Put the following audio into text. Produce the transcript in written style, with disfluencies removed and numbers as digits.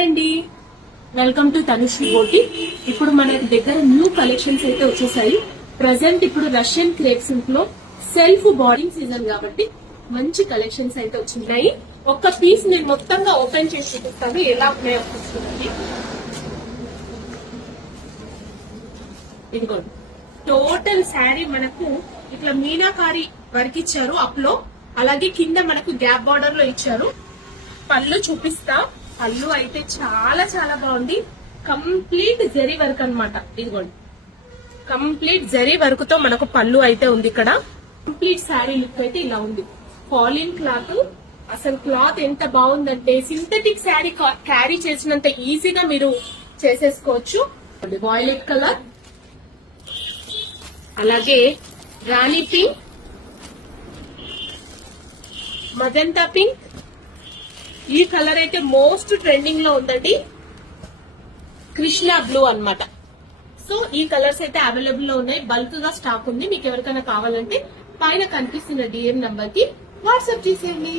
Hi అండి, welcome to Tanushree బోటి. ఇప్పుడు మన దగ్గర న్యూ కలెక్షన్స్ అయితే వచ్చేసాయి. ప్రజెంట్ ఇప్పుడు రష్యన్ క్రేప్ సిల్క్ లో సెల్ఫ్ బార్డింగ్ సీజన్ కాబట్టి మంచి కలెక్షన్స్ అయితే వచ్చినాయి. ఒక్క పీస్ నేను మొత్తంగా ఓపెన్ చేసి చూపిస్తాను ఎలా ఉన్నాయో చూడండి. ఇదిగోండి, టోటల్ శారీ మనకు ఇట్లా మీనాకారి వర్క్ ఇచ్చారు అప్ లో, అలాగే కింద మనకు గ్యాప్ బార్డర్ లో ఇచ్చారు. పళ్ళు చూపిస్తా. పళ్ళు అయితే చాలా చాలా బాగుంది. కంప్లీట్ జరీ వర్క్ అన్నమాట. ఇదిగోండి, కంప్లీట్ జరీ వర్క్ తో మనకు పళ్ళు అయితే ఉంది. ఇక్కడ కంప్లీట్ శారీ లుక్ అయితే ఇలా ఉంది. ఫాలిన్ క్లాత్, అసలు క్లాత్ ఎంత బాగుందంటే సింథటిక్ శారీ క్యారీ చేసినంత ఈజీగా మీరు చేసేసుకోవచ్చు. వాయిలెట్ కలర్, అలాగే రాణి పింక్, మజంతా పింక్. ఈ కలర్ అయితే మోస్ట్ ట్రెండింగ్ లో ఉందండి, కృష్ణ బ్లూ అన్నమాట. సో ఈ కలర్స్ అయితే అవైలబుల్ లో ఉన్నాయి. బల్క్ గా స్టాక్ ఉంది. మీకు ఎవరికైనా కావాలంటే పైన కనిపిస్తున్న డిఎం నంబర్ కి వాట్సాప్ చేసేయండి.